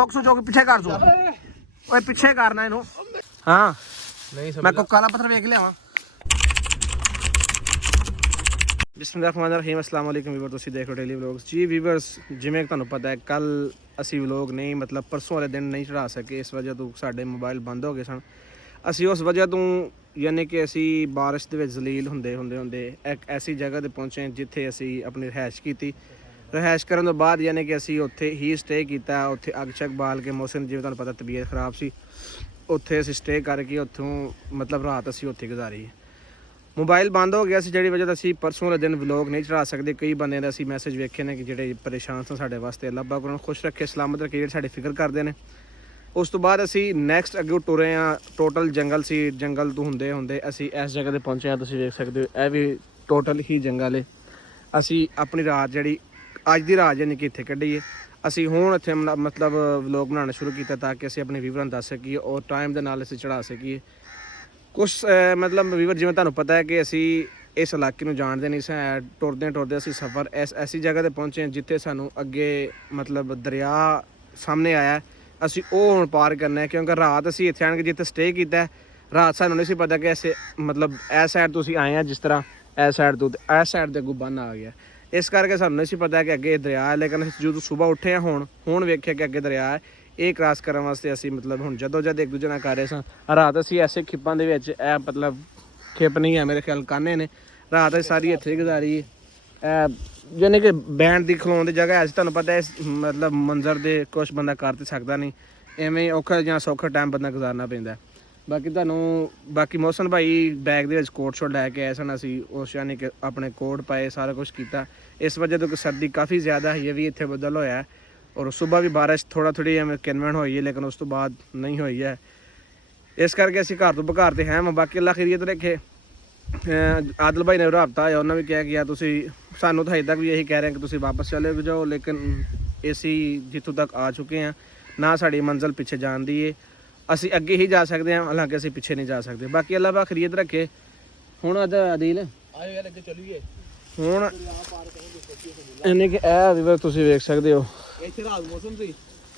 चौक पीछे कर दो ओए पीछे करना इनू हाँ नहीं मैं को काला पत्थर वेख लिया बिस्मिल्लाहिर्रहमानिर्रहीम अस्सलाम वालेकुम वीवर तुसीं देख रहे हो डेली व्लॉग्स जी वीवर्स जिवें ਤੁਹਾਨੂੰ ਪਤਾ ਹੈ ਕੱਲ ਅਸੀਂ ਵਲੌਗ ਨਹੀਂ ਮਤਲਬ ਪਰਸੋਂ ਵਾਲੇ ਦਿਨ ਨਹੀਂ ਚੜਾ ਸਕੇ ਇਸ ਵਜ੍ਹਾ ਤੋਂ ਸਾਡੇ ਮੋਬਾਈਲ ਬੰਦ ਹੋ ਗਏ ਸਨ ਅਸੀਂ ਉਸ ਵਜ੍ਹਾ ਤੋਂ ਯਾਨੀ ਕਿ ਅਸੀਂ ਬਾਰਿਸ਼ ਦੇ ਵਿੱਚ ਜ਼ਲੀਲ ਹੁੰਦੇ ਇੱਕ ਐਸੀ ਜਗ੍ਹਾ ਤੇ ਪਹੁੰਚੇ ਜਿੱਥੇ ਅਸੀਂ ਆਪਣੀ ਰਿਹਾਇਸ਼ ਕੀਤੀ ਰਿਹਾਇਸ਼ ਕਰਨ ਤੋਂ ਬਾਅਦ ਯਾਨੀ ਕਿ ਅਸੀਂ ਉੱਥੇ ਹੀ ਸਟੇ ਕੀਤਾ ਉੱਥੇ ਅੱਗ ਚੱਕ ਬਾਲ ਕੇ ਮੌਸਮ ਜਿਵੇਂ ਤੁਹਾਨੂੰ ਪਤਾ ਤਬੀਅਤ ਖਰਾਬ ਸੀ ਉੱਥੇ ਅਸੀਂ ਸਟੇ ਕਰਕੇ ਉੱਥੋਂ ਮਤਲਬ ਰਾਤ ਅਸੀਂ ਉੱਥੇ ਗੁਜ਼ਾਰੀ मोबाइल बंद हो गया सी जिहड़ी वजह तो असीं परसों वाले दिन व्लॉग नहीं चढ़ा सकते कई बंदे दे असीं मैसेज वेखे ने कि जिहड़े परेशान सन साडे वास्ते अल्लाह पाक उन्हां नूं खुश रखे सलामत रखे जिहड़े साडी फिक्र करदे ने उस तो बाद असीं नैक्सट अगे टुरे आ टोटल जंगल सी जंगल तो हुंदे हुंदे असीं इस जगह ते पहुंचे आ तुसीं वेख सकदे हो यह भी टोटल ही जंगल है असीं अपनी रात जिहड़ी अज दी रात यानी कि इत्थे कड्ढीए असीं हुण इत्थे मतलब व्लॉग बनाना शुरू कीता ताकि असीं अपने व्यूवरां नूं दस सकीए और टाइम दे नाल असीं चढ़ा सकीए कुछ मतलब वीवर जिवें तुहानूं पता है कि असी इस इलाके नूं जाणदे नहीं सी टुरदे असी सफ़र ऐसी जगह ते पहुंचे जिथे सानूं अगे मतलब दरिया सामने आया असी वो हुण पार करना है क्योंकि रात असी इत्थे आण के जिथे स्टे कीता रात सानूं नहीं सी पता कि ऐसे मतलब इस साइड तो असी आए हैं जिस तरह इस साइड तो इस साइड ते अगों बन आ गया इस करके सानूं नहीं सी पता कि अगे दरिया है लेकिन जो सुबह उठे हैं हुण वेखिया कि अगे दरिया है ਇਹ ਕ੍ਰਾਸ ਕਰਨ ਵਾਸਤੇ ਅਸੀਂ ਮਤਲਬ ਹੁਣ ਜਦੋਂ ਜਦ ਇੱਕ ਦੂਜੇ ਨਾਲ ਕਰ ਰਹੇ ਸਾਂ ਰਾਤ ਅਸੀਂ ਐਸੇ ਖਿੱਪਾਂ ਦੇ ਵਿੱਚ ਇਹ ਮਤਲਬ ਖਿੱਪ ਨਹੀਂ ਹੈ ਮੇਰੇ ਖਿਆਲ ਕਾਨੇ ਨੇ ਰਾਤ ਅਸੀਂ ਸਾਰੀ ਇੱਥੇ ਗੁਜ਼ਾਰੀ ਯਾਨੀ ਕਿ ਬੈਂਡ ਦੀ ਖਲੋਣ ਦੀ ਜਗ੍ਹਾ ਐਸੀ ਤੁਹਾਨੂੰ ਪਤਾ ਇਸ ਮਤਲਬ ਮੰਜ਼ਰ ਦੇ ਕੁਛ ਬੰਦਾ ਕਰ ਤੇ ਸਕਦਾ ਨਹੀਂ ਐਵੇਂ ਔਖਾ ਜਾਂ ਸੌਖਾ ਟਾਈਮ ਬੰਦਾ ਗੁਜ਼ਾਰਨਾ ਪੈਂਦਾ ਬਾਕੀ ਤੁਹਾਨੂੰ ਬਾਕੀ ਮੌਸਮ ਭਾਈ ਬੈਗ ਦੇ ਵਿੱਚ ਕੋਟ ਸ਼ੋਟ ਲੈ ਕੇ ਆਏ ਸਨ ਅਸੀਂ ਉਸ ਯਾਨੀ ਕਿ ਆਪਣੇ ਕੋਟ ਪਾਏ ਸਾਰਾ ਕੁਛ ਕੀਤਾ ਇਸ ਵਜ੍ਹਾ ਤੋਂ ਸਰਦੀ ਕਾਫੀ ਜ਼ਿਆਦਾ ਹੈ ਵੀ ਇੱਥੇ ਬੱਦਲ ਹੋਇਆ और सुबह भी बारिश थोड़ी किनवन हुई है लेकिन उस तो बाद नहीं हुई है इस करके असीं घर तो बघार ते हैं बाकी अल्लाह खैरियत रखे आदिल भाई ने रबता होया उन्होंने भी कहा कि यार तुसीं सानूं तो अजे तक भी यही कह रहे हैं कि तुसीं वापस चले जाओ लेकिन असीं जित्थों तक आ चुके हैं ना साड़ी मंजिल पिछे जान दी है असीं अगे ही जा सकते हैं हालांकि असीं पिछे नहीं जा सकते बाकी अल्लाह पाक खैरियत रखे हुण आदिल आए यार अगे चलिए हुण इन्ने कि वीवर तुसीं वेख सकदे हो ਇੱਥੇ ਰਾਤ ਮੌਸਮ ਸੀ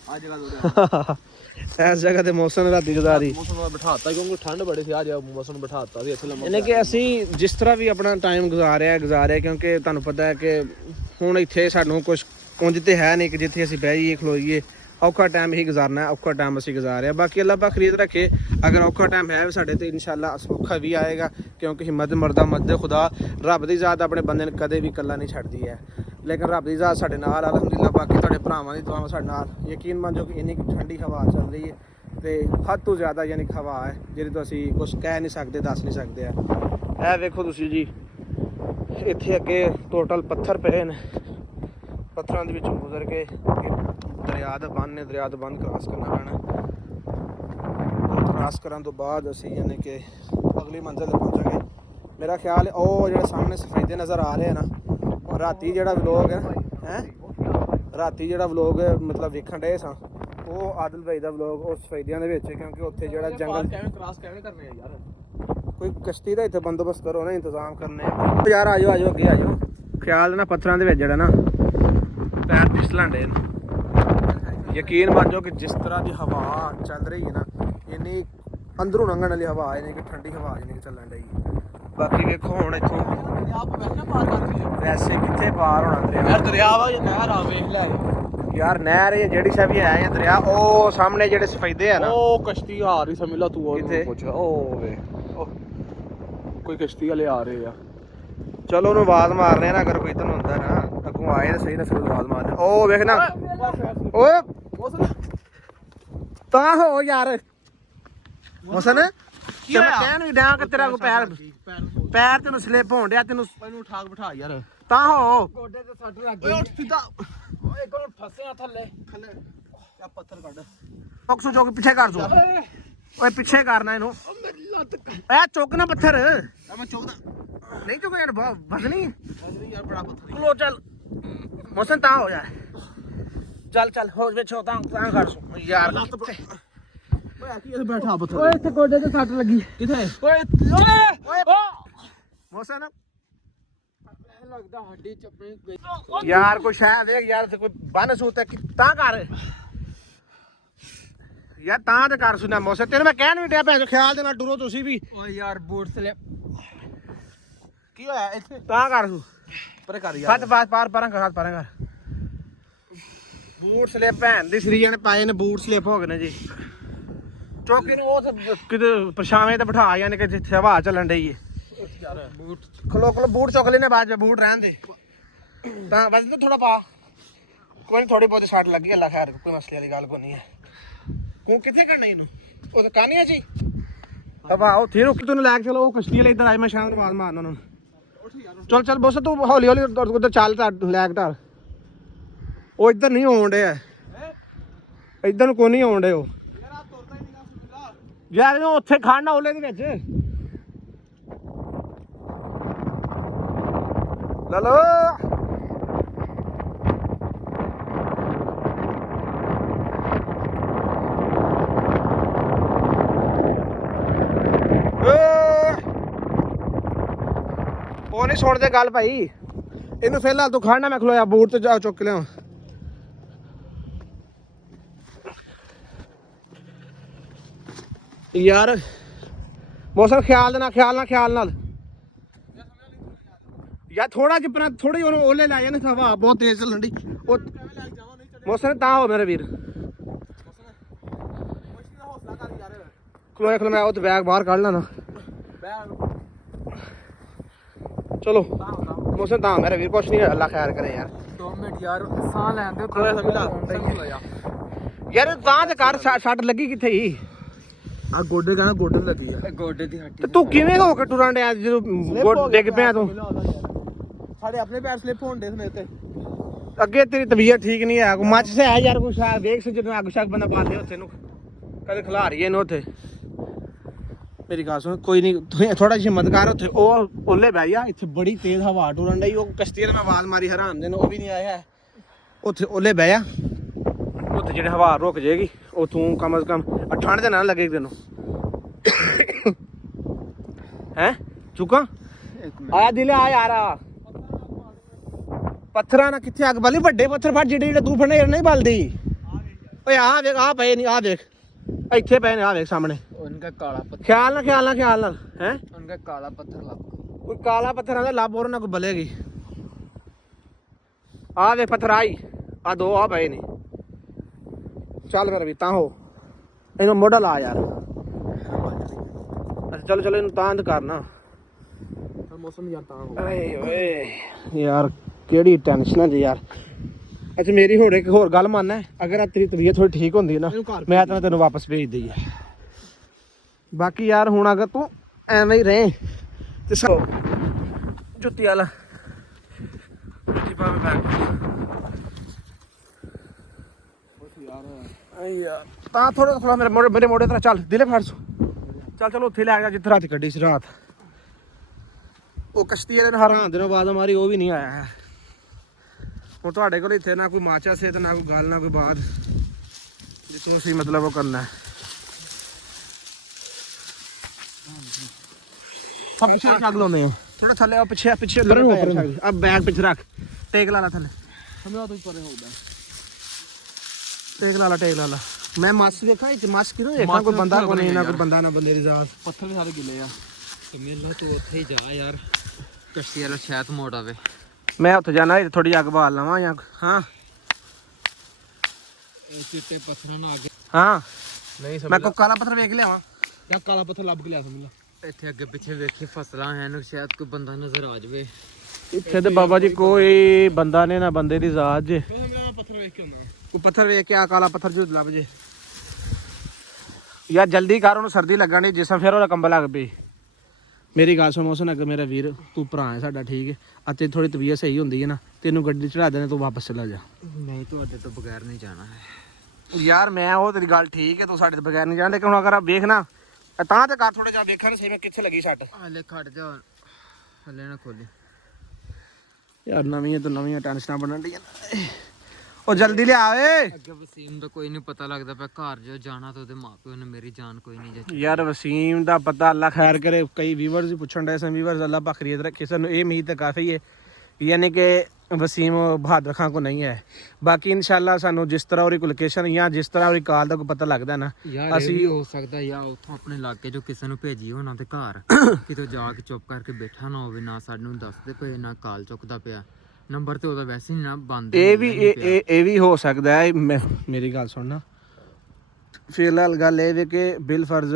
ਆ ਜਗ੍ਹਾ ਇਸ ਜਗ੍ਹਾ ਤੇ ਮੌਸਮ ਰਾਤੀ ਗੁਜ਼ਾਰੀ ਮੌਸਮ ਨੂੰ ਬਿਠਾਤਾ ਕਿਉਂਕਿ ਠੰਡ ਬੜੀ ਸੀ ਆ ਜਾ ਮੌਸਮ ਨੂੰ ਬਿਠਾਤਾ ਸੀ ਇੱਥੇ ਲੰਮਾ ਇਹਨੇ ਕਿ ਅਸੀਂ ਜਿਸ ਤਰ੍ਹਾਂ ਵੀ ਆਪਣਾ ਟਾਈਮ ਗੁਜ਼ਾਰਿਆ ਕਿਉਂਕਿ ਤੁਹਾਨੂੰ ਪਤਾ ਹੈ ਕਿ ਹੁਣ ਇੱਥੇ ਸਾਨੂੰ ਕੁਝ ਉਂਝ ਤੇ ਹੈ ਨਹੀਂ ਕਿ ਜਿੱਥੇ ਅਸੀਂ ਬਹਿ ਜਾਈਏ ਖਲੋਈਏ ਔਖਾ ਟਾਈਮ ਹੀ ਗੁਜ਼ਾਰਨਾ ਔਖਾ ਟਾਈਮ ਅਸੀਂ ਗੁਜ਼ਾਰਿਆ ਬਾਕੀ ਅੱਲਾਹ ਪਾਕ ਖਰੀਦ ਰੱਖੇ ਅਗਰ ਔਖਾ ਟਾਈਮ ਹੈ ਸਾਡੇ ਤੇ ਇਨਸ਼ਾਅੱਲਾ ਸੌਖਾ ਵੀ ਆਏਗਾ ਕਿਉਂਕਿ ਹਿੰਮਤ ਮਰਦਾ ਮਦਦ ਖੁਦਾ ਰੱਬ ਦੀ ਜ਼ਾਤ ਆਪਣੇ ਬੰਦੇ ਨੂੰ ਕਦੇ ਵੀ ਇਕੱਲਾ ਨਹੀਂ ਛੱਡਦੀ ਹੈ लेकिन रब की ज़ात साढ़े नाल अलहमदुलिल्लाह बाकी तुहाडे भरावां दी दुआवां साढ़े नाल यकीन मानो कि इन्नी ठंडी हवा चल रही है तो हद तो ज़्यादा यानी हवा है जिहड़ी तो असीं कुछ कह नहीं सकते दस नहीं सकते है वेखो तुसीं जी इत्थे अगे टोटल पत्थर पे ने पत्थरां दे विचों गुजर के दरिया दा बंन क्रॉस करना पैना क्रॉस करन तो बाद असीं यानी कि अगली मंजिल ते पहुंचांगे मेरा ख्याल है वो जिहड़े सामने सफेदे नज़र आ रहे हैं ना राती जिहड़ा व्लॉग है राती जिहड़ा व्लॉग मतलब वेखण डए सां ਉਹ ਆਦਿਲ ਭਾਈ ਦਾ ਵਲੌਗ ਉਸ ਫਾਇਦਿਆਂ ਦੇ ਵਿੱਚ ਕਿਉਂਕਿ ਉੱਥੇ ਜਿਹੜਾ ਜੰਗਲ ਕ੍ਰਾਸ ਕਿਵੇਂ ਕਰਨੇ ਆ ਯਾਰ ਕੋਈ ਕਸ਼ਤੀ ਦਾ ਇੱਥੇ ਬੰਦੋਬਸਤ ਕਰੋ ਨਾ ਇੰਤਜ਼ਾਮ ਕਰਨੇ ਯਾਰ ਆਜੋ ਅੱਗੇ ਆਜੋ ਖਿਆਲ ਨਾ ਪੱਥਰਾਂ ਦੇ ਵਿੱਚ ਜਿਹੜਾ ਨਾ ਪੈਰ ਫਿਸਲਣ ਡੇ ਯਕੀਨ ਮੰਨੋ ਕਿ ਜਿਸ ਤਰ੍ਹਾਂ ਦੀ ਹਵਾ ਚੱਲ ਰਹੀ ਹੈ ਨਾ ਇੰਨੀ ਅੰਦਰੋਂ ਲੰਘਣ ਵਾਲੀ ਹਵਾ ਹੈ ਕਿ ਠੰਡੀ ਹਵਾ ਜਿਹੀ ਚੱਲਣ ਡਈ ਬਾਕੀ ਵੇਖੋ ਹੁਣ ਇੱਥੋਂ ਵੈਸੇ ਕਿੱਥੇ ਪਾਰ ਹੋਣਾ ਯਾਰ ਦਰਿਆ ਵਾ ਜਾਂ ਨਹਿਰ ਆ ਵੇਖ ਲੈ ਯਾਰ ਨਹਿਰ ਇਹ ਜਿਹੜੀ ਸਭ ਹੈ ਜਾਂ ਦਰਿਆ ਉਹ ਸਾਹਮਣੇ ਜਿਹੜੇ ਸਫੈਦੇ ਆ ਨਾ ਉਹ ਕਸ਼ਤੀ ਆ ਰਹੀ ਸਮਝ ਲਾ ਤੂੰ ਉਹਨੂੰ ਪੁੱਛ ਉਹ ਵੇ ਕੋਈ ਕਸ਼ਤੀ ਵਾਲੇ ਆ ਰਹੇ ਆ ਚਲੋ ਉਹਨੂੰ ਆਵਾਜ਼ ਮਾਰਨੇ ਆ ਨਾ ਅਗਰ ਕੋਈ ਇੱਧਰ ਨੂੰ ਹੁੰਦਾ ਨਾ ਅੱਗੋਂ ਆਏ ਤਾਂ ਸਹੀ ਨਾ ਫਿਰ ਆਵਾਜ਼ ਮਾਰਨੇ ਉਹ ਵੇਖ ਨਾ ਓਏ ਤਾਂ ਹੋ ਯਾਰ ਮੋਸਨ ਤੇ ਮੈਂ ਕਹਿਣ ਵੀ ਡਾਂ ਕਿ ਤੇਰਾ ਕੋ ਪੈਰ ਤੈਨੂੰ ਸਲਿਪ ਹੋਣ ਡਿਆ ਤੈਨੂੰ ਠਾਕ ਬਿਠਾ ਯਾਰ ਤਾਂ ਹੋ ਗੋਡੇ ਤੇ ਸੱਟ ਲੱਗ ਗਈ ਓਏ ਸਿੱਧਾ ਓਏ ਕੋਲ ਫਸਿਆ ਥੱਲੇ ਆ ਪੱਥਰ ਕੱਢ ਔਕਸੋ ਚੌਕ ਪਿੱਛੇ ਕਰ ਦੋ ਓਏ ਪਿੱਛੇ ਕਰਨਾ ਇਹਨੂੰ ਐ ਚੁੱਕ ਨਾ ਪੱਥਰ ਮੈਂ ਚੁੱਕਦਾ ਨਹੀਂ ਚੁੱਕ ਯਾਰ ਵਜ਼ਨੀ ਯਾਰ ਬੜਾ ਪੱਥਰ ਲੋ ਚੱਲ ਮੋਸਨ ਤਾਂ ਹੋ ਜਾ ਚੱਲ ਹੋ ਵਿੱਚ ਤਾਂ ਕਰ ਸੋ ਯਾਰ ਓਏ ਕੀ ਇੱਥੇ ਬੈਠਾ ਪੱਥਰ ਓਏ ਇੱਥੇ ਗੋਡੇ ਤੇ ਸੱਟ ਲੱਗੀ ਕਿੱਥੇ ਓਏ ਮੋਸਨ ਲੱਗਦਾ ਹੱਡੀ ਚੱਪਣੀ ਯਾਰ ਕੋਈ ਸ਼ਾਇਦ ਦੇਖ ਯਾਰ ਤੇ ਕੋਈ ਬੰਨ ਸੂਤ ਤਾਂ ਕਰ ਯਾਰ ਤਾਂ ਤੇ ਕਰ ਸੁਣਾ ਮੌਸਮ ਤੈਨੂੰ ਮੈਂ ਕਹਿਣ ਵੀ ਡਿਆ ਭੈਣ ਖਿਆਲ ਦੇ ਨਾਲ ਟੁਰੋ ਤੁਸੀਂ ਵੀ। ਓ ਯਾਰ ਬੂਟ ਸਲਿਪ ਕੀ ਹੋਇਆ ਇੱਥੇ ਤਾਂ ਕਰ ਤੂੰ ਪਰੇ ਕਰ ਯਾਰ ਹੱਥ ਪਾਰ ਪਰਾਂ ਕਰ ਹੱਥ ਪਰਾਂ ਕਰ ਬੂਟ ਸਲਿਪ ਭੈਣ ਦੀ ਸਰੀਆਂ ਨੇ ਪਾਏ ਨੇ ਬੂਟ ਸਲਿਪ ਹੋ ਗਏ ਨੇ ਜੀ ਚੌਕੀ ਨੂੰ ਉਹ ਕਿਤੇ ਪਰਛਾਵੇਂ ਤੇ ਬਿਠਾ ਜਾਂਦੇ ਕਿ ਜਿੱਥੇ ਹਵਾ ਚੱਲਣ ਡਈ ਏ ਬੂਟ ਖਲੋ ਬੂਟ ਚੁੱਕ ਲੈਨੇ ਬਾਅਦ ਚ ਬੂਟ ਰਹਿਣ ਦੇ ਤਾਂ ਬਸ ਥੋੜਾ ਪਾ ਕੋਈ ਨਹੀਂ ਥੋੜੀ ਬਹੁਤੀ ਸੱਟ ਲੱਗੀ ਅੱਲਾ ਖੈਰ ਕੋਈ ਮਸਲੇ ਵਾਲੀ ਗੱਲ ਕੋਈ ਨਹੀਂ ਹੈ ਕੋ ਕਿੱਥੇ ਕਰਨਾ ਇਹਨੂੰ ਉਹ ਤਾਂ ਕਾਨੀਆਂ ਜੀ ਹਵਾ ਉੱਥੇ ਰੁਕ ਤੈਨੂੰ ਲੈ ਕੇ ਚਲੋ ਉਹ ਕਸ਼ਤੀ ਵਾਲੇ ਇੱਧਰ ਆਏ ਮੈਂ ਸ਼ਾਮ ਨੂੰ ਆਵਾਜ਼ ਮਾਰਨਾ ਉਹਨਾਂ ਨੂੰ ਚੱਲ ਬਸ ਤੂੰ ਹੌਲੀ ਹੌਲੀ ਉਧਰ ਚੱਲ ਲੈ ਕੇ ਢਾਲ ਉਹ ਇੱਧਰ ਨਹੀਂ ਆਉਣ ਡਿਆ ਇੱਧਰ ਨੂੰ ਕੋਈ ਨਹੀਂ ਆਉਣ ਡਿਆ ਉਹ ਯਾਰ ਇਹਨੂੰ ਉੱਥੇ ਖੜਨਾ ਉਹਲੇ ਦੇ ਵਿੱਚ ਲੈ ਲੋ ਉਹ ਨਹੀਂ ਸੁਣਦੇ ਗੱਲ ਭਾਈ ਇਹਨੂੰ ਫਿਲਹਾਲ ਤੂੰ ਖੜਨਾ ਮੈਂ ਖਲੋਇਆ ਬੂਟ ਤੇ ਜਾ ਚੁੱਕ ਲਿਆ ਯਾਰ ਮੌਸਮ ਖਿਆਲ ਨਾਲ ਯਾਰ ਥੋੜਾ ਜਿਹਾ ਥੋੜੀ ਉਹਨੂੰ ਓਲੇ ਲੈ ਜਾਣੇ ਹਵਾ ਬਹੁਤ ਤੇਜ਼ ਚੱਲਣ ਦੀ ਉਹ ਮੌਸਮ ਤਾਂ ਹੋ ਮੇਰੇ ਵੀਰ ਖਲੋ ਮੈਂ ਉਹ ਤੇ ਬੈਗ ਬਾਹਰ ਕੱਢ ਲੈਣਾ ਚਲੋ ਮੌਸਮ ਤਾਂ ਮੇਰੇ ਵੀਰ ਕੁਛ ਨਹੀਂ ਅੱਲਾ ਖੈਰ ਕਰੇ ਯਾਰ 2 ਮਿੰਟ ਯਾਰ ਸਾਹ ਲੈਣ ਦੇ ਯਾਰ ਤਾਂ ਤੇ ਕਰ ਸੱਟ ਲੱਗੀ ਕਿੱਥੇ ਹੀ ਆ ਗੋਡੇ ਕਹਣਾ ਗੋਡੇ ਲੱਗੀ ਆ ਗੋਡੇ ਦੀ ਹੱਟੀ ਤੇ ਤੂੰ ਕਿਵੇਂ ਹੋ ਕੇ ਟੁਰਨ ਡਿਆ ਜਦੋਂ ਡਿੱਗ ਪਿਆ ਤੂੰ ਸਾਡੇ ਆਪਣੇ ਪੈਰ ਸਲਿਪ ਹੋਣ ਦੇ ਸਨੇ ਤੇ ਅੱਗੇ ਤੇਰੀ ਤਬੀਅਤ ਠੀਕ ਨਹੀਂ ਹੈ ਮੱਚ ਸੇ ਹੈ ਯਾਰ ਕੁਛ ਦੇਖ ਸੇ ਜਦੋਂ ਅੱਗ ਸ਼ੱਕ ਬੰਦਾ ਪਾਉਂਦੇ ਉੱਥੇ ਨੂੰ ਕਦੇ ਖਿਲਾ ਰਹੀ ਇਹਨੂੰ ਉੱਥੇ ਮੇਰੀ ਗੱਲ ਸੁਣ ਕੋਈ ਨਹੀਂ ਤੂੰ ਥੋੜਾ ਜਿਹਾ ਹਿੰਮਤ ਕਰ ਉੱਥੇ ਉਹ ਓਲੇ ਬਹਿ ਜਾ ਇੱਥੇ ਬੜੀ ਤੇਜ਼ ਹਵਾ ਟੁਰਨ ਡਈ ਉਹ ਕਸ਼ਤੀ ਨੇ ਮੈਂ ਆਵਾਜ਼ ਮਾਰੀ ਹਰਾਮ ਦੇ ਨੂੰ ਉਹ ਵੀ ਨਹੀਂ ਆਇਆ ਉੱਥੇ ਓਲੇ ਬਹਿ ਜਾ ਉੱਥੇ ਜਿਹੜੇ ਹਵਾ ਰੁਕ ਜਾਏਗੀ ਉਹ ਤੂੰ ਕਮ ਅਜ਼ ਕਮ ਠੰਡ ਦੇ ਨਾਲ ਲੱਗੇਗੀ ਤੈਨੂੰ ਹੈ ਚੁੱਕਾ ਆਇਆ ਦਿਲੇ ਆ ਯਾਰ ਪੱਥਰਾਂ ਨਾਲ ਕਿੱਥੇ ਅੱਗ ਬਲੀ ਵੱਡੇ ਪੱਥਰ ਫੜ ਜਿਹੜੇ ਤੂੰ ਫੜਨੇ ਯਾਰ ਨਹੀਂ ਬਲਦੀ ਓਏ ਆ ਵੇਖ ਆ ਪਏ ਨਹੀਂ ਆ ਵੇਖ ਇੱਥੇ ਪਏ ਨੇ ਆ ਵੇਖ ਸਾਹਮਣੇ उनका काला पत्थर ਖਿਆਲ ਨਾਲ ਹੈ उनका काला पत्थर लग ਕੋਈ ਕਾਲਾ ਪੱਥਰਾਂ ਦਾ ਲੱਭ ਹੋਰ ਨਾ ਕੋਈ ਬਲੇਗੀ ਆ ਵੇਖ ਪੱਥਰ ਆਈ ਆ ਦੋ ਆ ਪਏ ਨੇ ਚੱਲ ਮੇਰਾ ਵੀ ਤਾਂ ਹੋ ਇਹਨੂੰ ਮੋਢਾ ਲਾ ਯਾਰ ਅੱਛਾ ਚਲੋ ਇਹਨੂੰ ਤਾਂ ਕਰਨਾ मौसम यार ता हो ਓਏ ਓਏ ਯਾਰ ਕਿਹੜੀ ਟੈਨਸ਼ਨ ਹੈ ਯਾਰ ਅੱਛਾ ਮੇਰੀ ਹੋਰ ਇੱਕ ਹੋਰ ਗੱਲ ਮੰਨ ਅਗਰ ਆ ਤੇਰੀ ਤਬੀਅਤ ਥੋੜੀ ਠੀਕ ਹੁੰਦੀ ਹੈ ਨਾ ਮੈਂ ਤਾਂ ਤੈਨੂੰ ਵਾਪਸ ਭੇਜ ਦਈ ਆ ਬਾਕੀ ਯਾਰ ਹੁਣ ਅਗਰ ਤੂੰ ਐਵੇਂ ਹੀ ਰਹੇ ਤੇ ਜੁੱਤੀ ਵਾਲਾ ਜੁੱਤੀ ਪਾ ਮੈਂ ਯਾਰ ਤਾਂ ਥੋੜਾ ਮੇਰੇ ਮੋਢੇ ਤੇ ਚੱਲ ਦਿਲੇ ਫੜ ਚੱਲ ਉੱਥੇ ਲੈ ਗਿਆ ਜਿੱਥੇ ਰਾਤ ਕੱਢੀ ਸੀ ਰਾਤ ਉਹ ਕਸ਼ਤੀ ਵਾਲੇ ਨੇ ਹਰਾਂ ਦਿਨੋਂ ਬਾਅਦ ਮਾਰੀ ਉਹ ਵੀ ਨਹੀਂ ਆਇਆ ਹੈ ਹੁਣ ਤੁਹਾਡੇ ਕੋਲ ਇੱਥੇ ਨਾ ਕੋਈ ਮਾਚਾ ਸੇ ਤੇ ਨਾ ਕੋਈ ਗੱਲ ਨਾ ਕੋਈ ਬਾਤ ਜਿੱਥੋਂ ਅਸੀਂ ਮਤਲਬ ਉਹ ਕਰਨਾ ਸਭ ਪਿੱਛੇ ਛੱਗ ਲਾਉਂਦੇ ਆ ਥੋੜਾ ਥੱਲੇ ਆ ਪਿੱਛੇ ਆ ਬੈਗ ਪਿੱਛੇ ਰੱਖ ਟੇਕ ਲਾ ਥੱਲੇ ਸਮਝਾ ਤੂੰ ਪਰੇ ਹੋ ਟੇਕ ਲਾ ਮੈਂ ਮੱਸ ਵੇਖਾਂ ਇੱਥੇ ਮੱਸ ਕਿਰੋ ਵੇਖਾਂ ਕੋਈ ਬੰਦਾ ਕੋਈ ਨਹੀਂ ਨਾ ਕੋਈ ਬੰਦਾ ਨਾ ਬੰਦੇ ਦੀ ਜ਼ਾਤ ਪੱਥਰ ਵੀ ਸਾਰੇ ਗਿੱਲੇ ਆ ਤੇ ਮੇਲਾ ਤੂੰ ਉੱਥੇ ਹੀ ਜਾ ਯਾਰ ਕਸ਼ਤੀ ਵਾਲਾ ਸ਼ਾਇਦ ਮੋੜ ਆਵੇ ਮੈਂ ਉੱਥੇ ਜਾਣਾ ਥੋੜੀ ਅੱਗ ਬਾਲ ਲਵਾਂ ਜਾਂ ਹਾਂ ਇਹ ਚਿੱਟੇ ਪੱਥਰਾਂ ਨਾਲ ਅੱਗੇ ਹਾਂ ਨਹੀਂ ਮੈਂ ਕੋ ਕਾਲਾ ਪੱਥਰ ਵੇਖ ਲਿਆਵਾਂ ਜਾਂ ਕਾਲਾ ਪੱਥਰ ਲੱਭ ਕੇ ਲਿਆ ਸਮਝ ਲਾ ਇੱਥੇ ਅੱਗੇ ਪਿੱਛੇ ਵੇਖੀ ਫਸਲਾਂ ਹੈ ਨੂੰ ਸ਼ਾਇਦ ਕੋਈ ਬੰਦਾ ਨਜ਼ਰ ਆ ਜਾਵੇ ਇੱਥੇ ਤੇ ਬਾਬਾ ਜੀ ਕੋਈ ਬੰਦਾ ਨੇ ਨਾ ਬੰਦੇ ਦੀ ਜ਼ਾਤ ਜੇ ਮੈਂ ਪੱਥਰ ਵੇਖ ਕੇ ਹੁੰਦਾ ਕੋਈ ਪੱਥਰ ਵੇਖ ਕੇ ਆ ਕਾਲਾ ਪੱਥਰ ਜੋ ਲੱਭ ਜੇ ਯਾਰ ਜਲਦੀ ਕਰ ਉਹਨੂੰ ਸਰਦੀ ਲੱਗਣ ਦੀ ਜਿਸਮ ਫਿਰ ਉਹਦਾ ਕੰਬਲ ਲੱਗ ਪਈ ਮੇਰੀ ਗੱਲ ਸੁਣ ਮੌਸਮ ਅਗਰ ਮੇਰਾ ਵੀਰ ਤੂੰ ਭਰਾ ਹੈ ਸਾਡਾ ਠੀਕ ਹੈ ਅਤੇ ਥੋੜੀ ਤਬੀਅਤ ਸਹੀ ਹੁੰਦੀ ਹੈ ਨਾ ਤੈਨੂੰ ਗੱਡੀ ਚੜਾ ਦੇਣੇ ਤੂੰ ਵਾਪਸ ਚਲਾ ਜਾ ਨਹੀਂ ਤੁਹਾਡੇ ਤੋਂ ਬਗੈਰ ਨਹੀਂ ਜਾਣਾ ਹੈ ਯਾਰ ਮੈਂ ਉਹ ਤੇਰੀ ਗੱਲ ਠੀਕ ਹੈ ਤੂੰ ਸਾਡੇ ਤੋਂ ਬਗੈਰ ਨਹੀਂ ਜਾਣਾ ਲੇਕਿਨ ਹੁਣ ਅਗਰ ਆ ਵੇਖ ਨਾ ਤਾਂ ਤੇ ਕਰ ਥੋੜਾ ਜਿਹਾ ਵੇਖਾਂ ਨਾ ਸਹੀ ਮੈਂ ਕਿੱਥੇ ਲੱਗੀ ਸੱਟ ਹਲੇ ਖੜ ਜਾ ਹਲੇ ਨਾ ਖੋਲੀ ਯਾਰ ਨਵੀਆਂ ਟੈਨਸ਼ਨਾਂ ਬਣਨ ਡੀਆਂ ਉਹ ਜਲਦੀ ਲਿਆ ਓਏ ਅੱਗੇ ਵਸੀਮ ਦਾ ਕੋਈ ਨਹੀਂ ਪਤਾ ਲੱਗਦਾ ਪਿਆ ਘਰ ਜੋ ਜਾਣਾ ਤਾਂ ਉਹਦੇ ਮਾਪਿਓ ਨੇ ਮੇਰੀ ਜਾਨ ਕੋਈ ਨਹੀਂ ਜੇ ਯਾਰ ਵਸੀਮ ਦਾ ਪਤਾ ਅੱਲਾ ਖੈਰ ਕਰੇ ਕਈ ਵੀਵਰਸ ਵੀ ਪੁੱਛਣ ਡਏ ਸਨ ਵੀਵਰਸ ਅੱਲਾ ਬਖਰੀਅਤ ਰੱਖੇ ਸਾਨੂੰ ਇਹ ਉਮੀਦ ਤਾਂ ਕਾਫੀ ਹੈ ਯਾਨੀ ਕਿ ਵਸੀਮ ਬਹਾਦਰ ਖਾਨ ਕੋ ਨਹੀਂ ਹੈ। ਬਾਕੀ ਇਨਸ਼ਾਅੱਲਾ ਸਾਨੂੰ ਜਿਸ ਤਰ੍ਹਾਂ ਉਹਦੀ ਲੋਕੇਸ਼ਨ ਜਾਂ ਜਿਸ ਤਰ੍ਹਾਂ ਉਹਦੀ ਕਾਲ ਦਾ ਕੋਈ ਪਤਾ ਲੱਗਦਾ ਨਾ ਯਾਰ ਇਹ ਵੀ ਹੋ ਸਕਦਾ ਜਾਂ ਉੱਥੋਂ ਆਪਣੇ ਇਲਾਕੇ ਚੋਂ ਕਿਸੇ ਨੂੰ ਭੇਜੀ ਉਹਨਾਂ ਦੇ ਘਰ ਕਿਤੇ ਜਾ ਕੇ ਚੁੱਪ ਕਰਕੇ ਬੈਠਾ ਨਾ ਹੋਵੇ, ਨਾ ਸਾਨੂੰ ਦੱਸਦੇ ਪਏ ਨਾ ਕਾਲ ਚੁੱਕਦਾ ਪਿਆ, ਨੰਬਰ ਤੇ ਉਹਦਾ ਵੈਸੇ ਹੀ ਨਾ ਬੰਦ। ਇਹ ਵੀ ਹੋ ਸਕਦਾ ਹੈ। ਮੇਰੀ ਗੱਲ ਸੁਣਨਾ, ਫਿਲਹਾਲ ਗੱਲ ਇਹ ਵੀ ਕਿ ਬਿਲ ਫਰਜ਼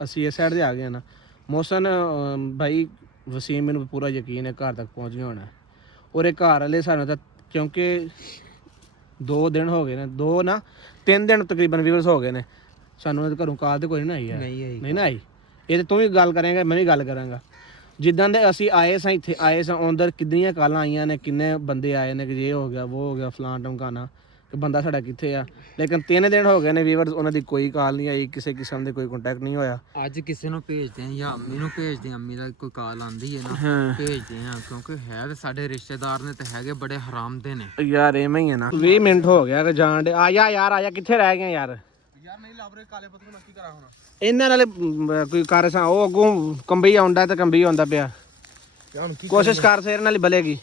ਅਸੀਂ ਇਸ ਸਾਈਡ 'ਤੇ ਆ ਗਏ ਨਾ। ਮੋਹਸਨ ਭਾਈ ਵਸੀਮ ਮੈਨੂੰ ਪੂਰਾ ਯਕੀਨ ਹੈ ਘਰ ਤੱਕ ਪਹੁੰਚ ਗਿਆ ਹੋਣਾ। ਉਹਦੇ ਘਰ ਵਾਲੇ ਸਾਨੂੰ ਤਾਂ ਕਿਉਂਕਿ 2 ਦਿਨ ਹੋ ਗਏ ਨੇ, 3 ਦਿਨ ਤਕਰੀਬਨ ਵੀਵਰਸ ਹੋ ਗਏ ਨੇ, ਸਾਨੂੰ ਉਹਦੇ ਘਰੋਂ ਕਾਲ ਤੇ ਕੋਈ ਨਹੀਂ ਆਈ ਹੈ। ਨਹੀਂ ਨਾ ਆਈ। ਇਹ ਤਾਂ ਤੂੰ ਵੀ ਗੱਲ ਕਰੇਂਗਾ, ਮੈਂ ਵੀ ਗੱਲ ਕਰਾਂਗਾ। ਜਿੱਦਾਂ ਦੇ ਅਸੀਂ ਆਏ ਸਾਂ, ਇੱਥੇ ਆਏ ਸਾਂ, ਅੰਦਰ ਕਿੰਨੀਆਂ ਕਾਲਾਂ ਆਈਆਂ ਨੇ, ਕਿੰਨੇ ਬੰਦੇ ਆਏ ਨੇ ਕਿ ਇਹ ਹੋ ਗਿਆ, ਉਹ ਹੋ ਗਿਆ, ਫਲਾਂ ਟਮਕਾਣਾ, ਕਿ ਬੰਦਾ ਸਾਡਾ ਕਿੱਥੇ ਆ। ਲੇਕਿਨ 3 ਦਿਨ ਹੋ ਗਏ ਨੇ ਵੀਵਰਸ, ਉਹਨਾਂ ਦੀ ਕੋਈ ਕਾਲ ਨਹੀਂ ਆਈ, ਕਿਸੇ ਕਿਸਮ ਦੇ ਕੋਈ ਕੰਟੈਕਟ ਨਹੀਂ ਹੋਇਆ। ਅੱਜ ਕਿਸੇ ਨੂੰ ਭੇਜਦੇ ਆ ਜਾਂ ਅੰਮੀ ਨੂੰ ਭੇਜਦੇ ਆ, ਅੰਮੀ ਦਾ ਕੋਈ ਕਾਲ ਆਂਦੀ ਹੈ ਨਾ ਭੇਜਦੇ ਆ, ਕਿਉਂਕਿ ਹੈ ਤੇ ਸਾਡੇ ਰਿਸ਼ਤੇਦਾਰ ਨੇ ਤੇ ਹੈਗੇ ਬੜੇ ਹਰਾਮ ਦੇ ਨੇ ਯਾਰ। ਐਵੇਂ ਹੀ ਹੈ ਨਾ। 20 ਮਿੰਟ ਹੋ ਗਿਆ ਕਿ ਜਾਣ ਦੇ। ਆ ਜਾ ਯਾਰ, ਆ ਜਾ, ਕਿੱਥੇ ਰਹਿ ਗਏ ਯਾਰ? ਯਾਰ ਨਹੀਂ ਲੱਭ ਰਹੇ ਕਾਲੇ ਪੱਥਰ, ਮੈਂ ਕੀ ਕਰਾਂ ਹੁਣ? ਇਹਨਾਂ ਨਾਲੇ ਕੋਈ ਕਰ ਸਾਂ, ਉਹ ਅੱਗੋਂ ਕੰਬਈ ਆਉਂਦਾ ਤੇ ਕੰਬਈ ਆਉਂਦਾ ਪਿਆ। ਕੋਸ਼ਿਸ਼ ਕਰ ਸੇਰ ਨਾਲ ਹੀ ਬਲੇਗੀ।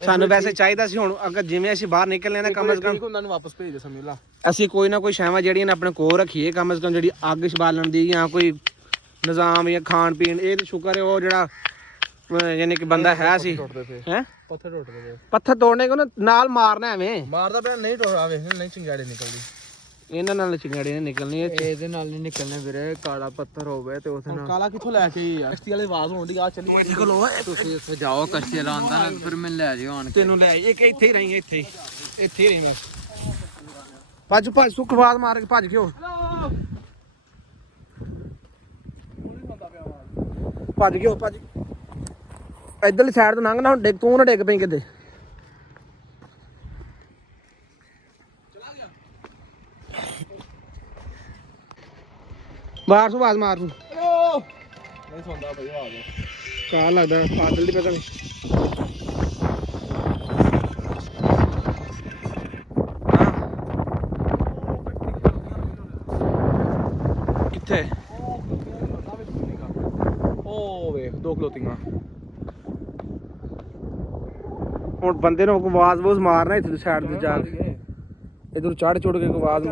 ਸਾਨੂੰ ਵੈਸੇ ਚਾਹੀਦਾ ਸੀ ਹੁਣ, ਅਗਰ ਜਿਵੇਂ ਅਸੀਂ ਬਾਹਰ ਨਿਕਲਨੇ ਨਾ, ਕਮ ਸੇ ਕਮ ਉਹਨਾਂ ਨੂੰ ਵਾਪਸ ਭੇਜ ਦੇ ਸਮੀਲਾ। ਅਸੀਂ ਕੋਈ ਨਾ ਕੋਈ ਸ਼ੈਵਾਂ ਜਿਹੜੀਆਂ ਨੇ ਆਪਣੇ ਕੋਲ ਰੱਖੀਏ, ਕਮ ਸੇ ਕਮ ਜਿਹੜੀ ਅੱਗ ਬਾਲਣ ਦੀ ਜਾਂ ਕੋਈ ਨਿਜ਼ਾਮ ਜਾਂ ਖਾਣ ਪੀਣ। ਇਹ ਤੇ ਸ਼ੁਕਰ ਹੈ ਉਹ ਜਿਹੜਾ ਯਾਨੀ ਕਿ ਬੰਦਾ ਹੈ ਸੀ ਹੈ ਪੱਥਰ ਟੁੱਟਦੇ ਪਏ। ਪੱਥਰ ਤੋੜਨੇ ਕੋ ਨਾਲ ਮਾਰਨਾ, ਐਵੇਂ ਮਾਰਦਾ ਪਿਆ ਨਹੀਂ ਟੁੱਟਦਾ। ਵੇਖ ਨਹੀਂ ਚਿੰਗਾੜੀ ਨਿਕਲਦੀ, ਇਹਨਾਂ ਨਾਲ ਚਿੰਗਾੜੀ ਨਹੀਂ ਨਿਕਲਣੀ, ਇਹਦੇ ਨਾਲ ਨਹੀਂ ਨਿਕਲਣੇ ਵੀਰੇ। ਕਾਲਾ ਪੱਥਰ ਹੋਵੇ ਤੇ ਉਹਦੇ ਨਾਲ ਕਾਲਾ ਕਿੱਥੋਂ ਲੈ ਕੇ ਯਾਰ? ਕਸ਼ਤੀ ਵਾਲੇ ਆਵਾਜ਼ ਹੁੰਦੀ ਆ, ਚੱਲੀ ਇੱਥੇ ਕੋਲ। ਤੁਸੀਂ ਉੱਥੇ ਜਾਓ ਕਸ਼ਤੀ ਲਾਉਂਦਾ ਨਾ, ਫਿਰ ਮੈਨੂੰ ਲੈ ਜਿਓ ਆਣ ਕੇ। ਤੈਨੂੰ ਲੈ ਇਹ ਕਿ ਇੱਥੇ ਹੀ ਰਹੀ, ਇੱਥੇ ਹੀ ਰਹੀ ਬਸ। ਭੱਜ ਸੁੱਖ ਆਵਾਜ਼ ਮਾਰ ਕੇ ਭੱਜ ਗਿਓ, ਭੱਜ ਇੱਧਰਲੀ ਸਾਈਡ ਤੋਂ ਲੰਘ ਨਾ, ਹੁਣ ਡਿੱਗ ਤੂੰ ਨਾ ਡਿੱਗ ਪਈ ਕਿਤੇ। ਬਾਹਰ ਤੋਂ ਆਵਾਜ਼ ਮਾਰ ਤੂੰ। ਨਹੀਂ ਸੁਣਦਾ ਬਈ ਆਵਾਜ਼, ਕਾਲ ਲੱਗਦਾ ਪਾਦਲ ਦੀ ਪਤਾ ਨਹੀਂ। ਕਿੱਥੇ? ਉਹ ਵੇਖ 2 ਖਲੋਤੀਆਂ। ਹੁਣ ਬੰਦੇ ਨੂੰ ਆਵਾਜ਼ ਬੋਜ਼ ਮਾਰਨਾ ਇੱਥੇ ਸਾਈਡ ਤੇ ਜਾ ਕੇ, ਇਧਰ ਚੜ ਚੁੜ ਕੇ ਆਵਾਜ਼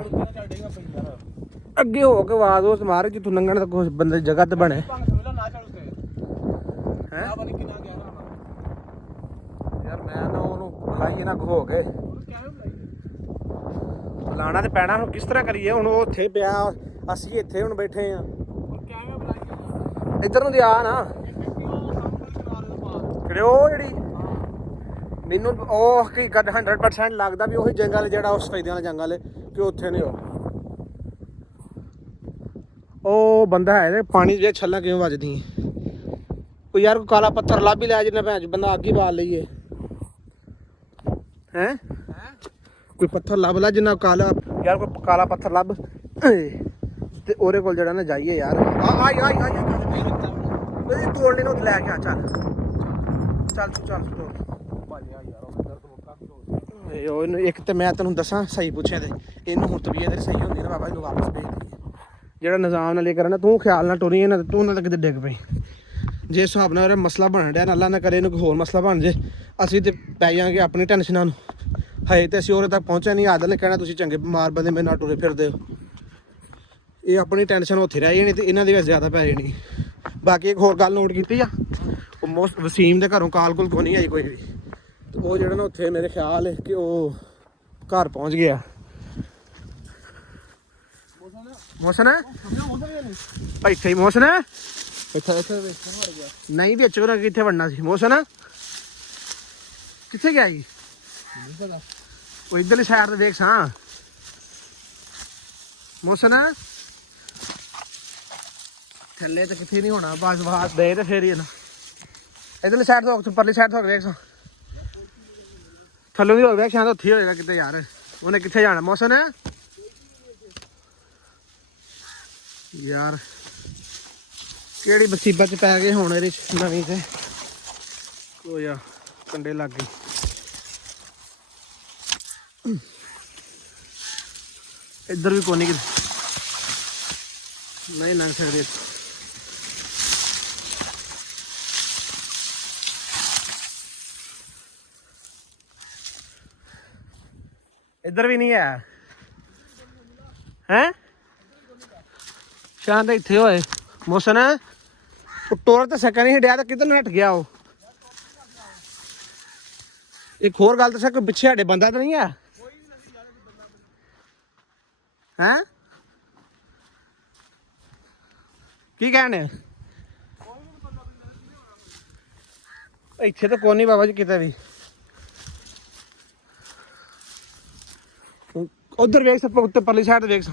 ਅੱਗੇ ਹੋ ਕੇ ਆਵਾਜ਼ ਉਸ ਮਾਰ ਜਿੱਥੋਂ ਲੰਘਣ ਤੱਕ ਕੁਛ ਬੰਦੇ ਦੀ ਜਗ੍ਹਾ ਤੇ ਬਣੇ। ਹੈ ਯਾਰ ਮੈਂ ਨਾ ਉਹਨੂੰ ਬੁਲਾਈਏ ਨਾ ਹੋ ਕੇ, ਬੁਲਾਣਾ ਤੇ ਪੈਣਾ। ਹੁਣ ਕਿਸ ਤਰ੍ਹਾਂ ਕਰੀਏ? ਹੁਣ ਉਹ ਉੱਥੇ ਪਿਆ, ਅਸੀਂ ਇੱਥੇ ਹੁਣ ਬੈਠੇ ਆ। ਇੱਧਰ ਨੂੰ ਤੇ ਆ ਨਾ ਕਿਹੜੇ ਉਹ ਜਿਹੜੀ ਮੈਨੂੰ ਉਹ ਹਕੀਕਤ 100% ਲੱਗਦਾ ਵੀ ਉਹੀ ਜੰਗਲ ਜਿਹੜਾ ਉਸ ਸਫੈਦਿਆਂ ਵਾਲਾ ਜੰਗਲ ਹੈ ਕਿ ਉੱਥੇ ਨੇ ਉਹ ਬੰਦਾ ਹੈ। ਪਾਣੀ ਦੀਆਂ ਛੱਲਾਂ ਕਿਉਂ ਵੱਜਦੀਆਂ? ਕੋਈ ਯਾਰ ਕੋਈ ਕਾਲਾ ਪੱਥਰ ਲੱਭ ਹੀ ਲਿਆ ਜਿੰਨਾ ਭੈਣ ਬੰਦਾ ਅੱਗ ਹੀ ਬਾਲ ਲਈਏ। ਹੈ ਕੋਈ ਪੱਥਰ ਲੱਭ ਲਾ ਜਿੰਨਾ ਕਾਲਾ, ਯਾਰ ਕੋਈ ਕਾਲਾ ਪੱਥਰ ਲੱਭ ਤੇ ਉਹਦੇ ਕੋਲ ਜਿਹੜਾ ਨਾ ਜਾਈਏ ਯਾਰ। ਆ ਤੋੜਨੇ ਨੂੰ ਲੈ ਕੇ ਆ। ਚੱਲ ਉਹਨੂੰ ਇੱਕ ਤੇ ਮੈਂ ਤੈਨੂੰ ਦੱਸਾਂ ਸਹੀ ਪੁੱਛਿਆ ਤੇ ਇਹਨੂੰ ਹੁਣ ਤਬੀਅਤ ਤੇਰੀ ਸਹੀ ਹੁੰਦੀ ਨਾ ਬਾਬਾ ਇਹਨੂੰ ਵਾਪਸ ਭੇਜ ਦੇ। ਜਿਹੜਾ ਨਿਜ਼ਾਮ ਨਾਲ ਇਹ ਕਰਨਾ, ਤੂੰ ਖਿਆਲ ਨਾਲ ਟੁਰੀ ਨਾ, ਤੂੰ ਨਾ ਕਿਤੇ ਡਿੱਗ ਪਈ। ਜੇ ਹਿਸਾਬ ਨਾਲ ਮਸਲਾ ਬਣ ਰਿਹਾ, ਅੱਲਾ ਨਾ ਕਰੇ ਇਹਨੂੰ ਕੋਈ ਹੋਰ ਮਸਲਾ ਬਣ ਜੇ, ਅਸੀਂ ਤੇ ਪੈ ਜਾਵਾਂਗੇ ਆਪਣੀ ਟੈਨਸ਼ਨਾਂ ਨੂੰ। ਹਜੇ ਤੇ ਅਸੀਂ ਉਰੇ ਤੱਕ ਪਹੁੰਚਿਆ ਨਹੀਂ। ਆਦਲ ਨੇ ਕਹਿਣਾ ਤੁਸੀਂ ਚੰਗੇ ਬਿਮਾਰ ਬੰਦੇ ਮੇਰੇ ਨਾਲ ਟੁਰੇ ਫਿਰਦੇ ਹੋ। ਇਹ ਆਪਣੀ ਟੈਨਸ਼ਨ ਉੱਥੇ ਰਹਿ ਜਾਣੀ ਤੇ ਇਹਨਾਂ ਦੀ ਵੈਸੇ ਜ਼ਿਆਦਾ ਪੈ ਜਾਣੀ। ਬਾਕੀ ਇੱਕ ਹੋਰ ਗੱਲ ਨੋਟ ਕੀਤੀ ਆ, ਉਹ ਵਸੀਮ ਦੇ ਘਰੋਂ ਕਾਲ ਕੋਲ ਕੋਈ ਨਹੀਂ ਆਈ ਕੋਈ ਵੀ। ਤੇ ਉਹ ਜਿਹੜਾ ਨਾ ਉੱਥੇ ਮੇਰੇ ਖਿਆਲ ਹੈ ਕਿ ਉਹ ਘਰ ਪਹੁੰਚ ਗਿਆ। ਮੋਸਨ ਇੱਥੇ ਹੀ ਮੋਸਨ ਇੱਥੇ ਨਹੀਂ ਵਿੱਚ ਉਹਨਾਂ ਕਿੱਥੇ ਵੜਨਾ ਸੀ? ਮੋਸਨ ਕਿੱਥੇ ਗਿਆ ਜੀ? ਉਹ ਇੱਧਰਲੀ ਸਾਈਡ ਤੇ ਦੇਖ ਸਾਂ। ਮੋਸਨ ਥੱਲੇ ਤੇ ਕਿੱਥੇ ਨਹੀਂ ਹੋਣਾ, ਬਸ ਬਾਹਰ ਦੇ ਤੇ ਫੇਰ ਹੀ ਨਾ। ਇੱਧਰਲੀ ਸਾਈਡ ਤੋਂ ਪਰਲੀ ਸਾਈਡ ਤੋਂ ਦੇਖ ਸਾਂ, ਥੱਲੋਂ ਵੀ ਹੋ ਗਿਆ ਸ਼ਾਇਦ ਉੱਥੇ ਹੋਏਗਾ ਕਿਤੇ ਯਾਰ। ਉਹਨੇ ਕਿੱਥੇ ਜਾਣਾ ਮੋਸਨ? ਯਾਰ ਕਿਹੜੀ ਮੁਸੀਬਤ ਚ ਪੈ ਗਏ ਹੁਣ ਇਹਦੇ ਨਵੀਂ ਤੇ ਕੋਈ ਆ ਕੰਡੇ ਲੱਗ ਗਏ। ਇੱਧਰ ਵੀ ਕੋਈ ਨਹੀਂ ਲੰਘ ਸਕਦੇ। ਇੱਧਰ ਵੀ ਨਹੀਂ ਹੈ ਹੈ ਸ਼ਾਂਤ ਇੱਥੇ ਹੋਏ ਮੋਸਨ ਉਹ ਟੋਰ ਤੇ ਸਕਾ ਨਹੀਂ ਹਟਿਆ ਤਾਂ ਕਿੱਧਰ ਨੂੰ ਹਟ ਗਿਆ ਉਹ ਇੱਕ ਹੋਰ ਗੱਲ ਦੱਸਾਂ ਕੋਈ ਪਿੱਛੇ ਸਾਡੇ ਬੰਦਾ ਤਾਂ ਨਹੀਂ ਹੈ ਹੈ ਕੀ ਕਹਿਣੇ ਇੱਥੇ ਤਾਂ ਕੋਈ ਨਹੀਂ ਬਾਬਾ ਜੀ ਕਿਤੇ ਵੀ ਉਧਰ ਵੇਖ ਸਭ ਉੱਤੇ ਪਰਲੀ ਸਾਈਡ ਵੇਖ